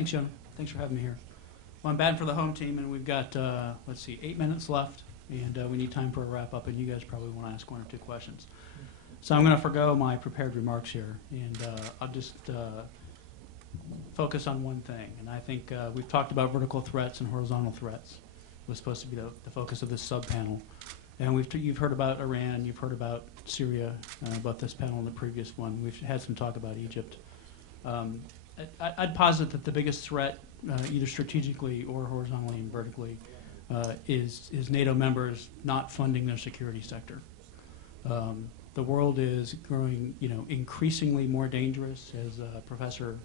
Thanks, Jonah. Thanks for having me here. Well, I'm batting for the home team, and we've got, let's see, 8 minutes left, and we need time for a wrap-up, and you guys probably want to ask one or two questions. So I'm going to forgo my prepared remarks here, and I'll just focus on one thing. And I think we've talked about vertical threats and horizontal threats. It was supposed to be the focus of this sub-panel. And you've heard about Iran, you've heard about Syria, both this panel and the previous one. We've had some talk about Egypt. I'd posit that the biggest threat, either strategically or horizontally and vertically, is NATO members not funding their security sector. The world is growing, increasingly more dangerous, as Professor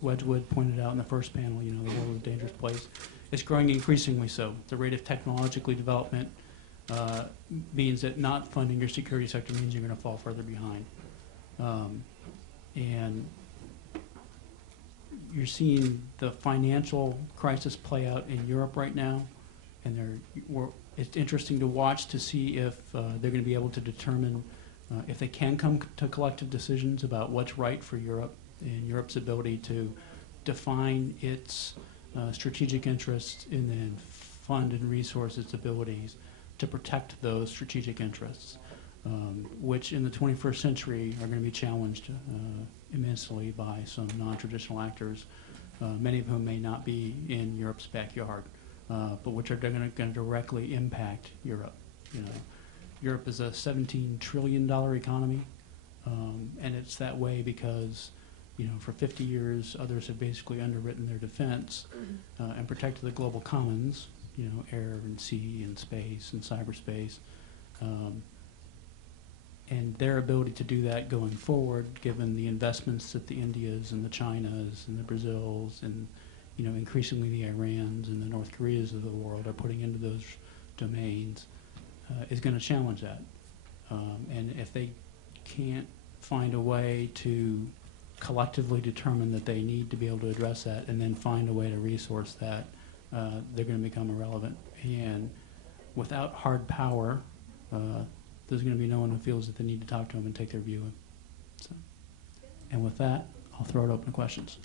Wedgwood pointed out in the first panel. The world is a dangerous place. It's growing increasingly so. The rate of technological development means that not funding your security sector means you're going to fall further behind. And you're seeing the financial crisis play out in Europe right now, and it's interesting to watch to see if they're going to be able to determine if they can come to collective decisions about what's right for Europe and Europe's ability to define its strategic interests and then fund and resource its abilities to protect those strategic interests, which in the 21st century are going to be challenged immensely by some non-traditional actors, many of whom may not be in Europe's backyard, but which are going to directly impact Europe. Europe is a $17 trillion economy, and it's that way because for 50 years, others have basically underwritten their defense and protected the global commons, air and sea and space and cyberspace. And their ability to do that going forward, given the investments that the Indias and the Chinas and the Brazils and increasingly the Irans and the North Koreas of the world are putting into those domains, is going to challenge that. And if they can't find a way to collectively determine that they need to be able to address that and then find a way to resource that, they're going to become irrelevant. And without hard power, there's going to be no one who feels that they need to talk to them and take their view. So, and with that, I'll throw it open to questions.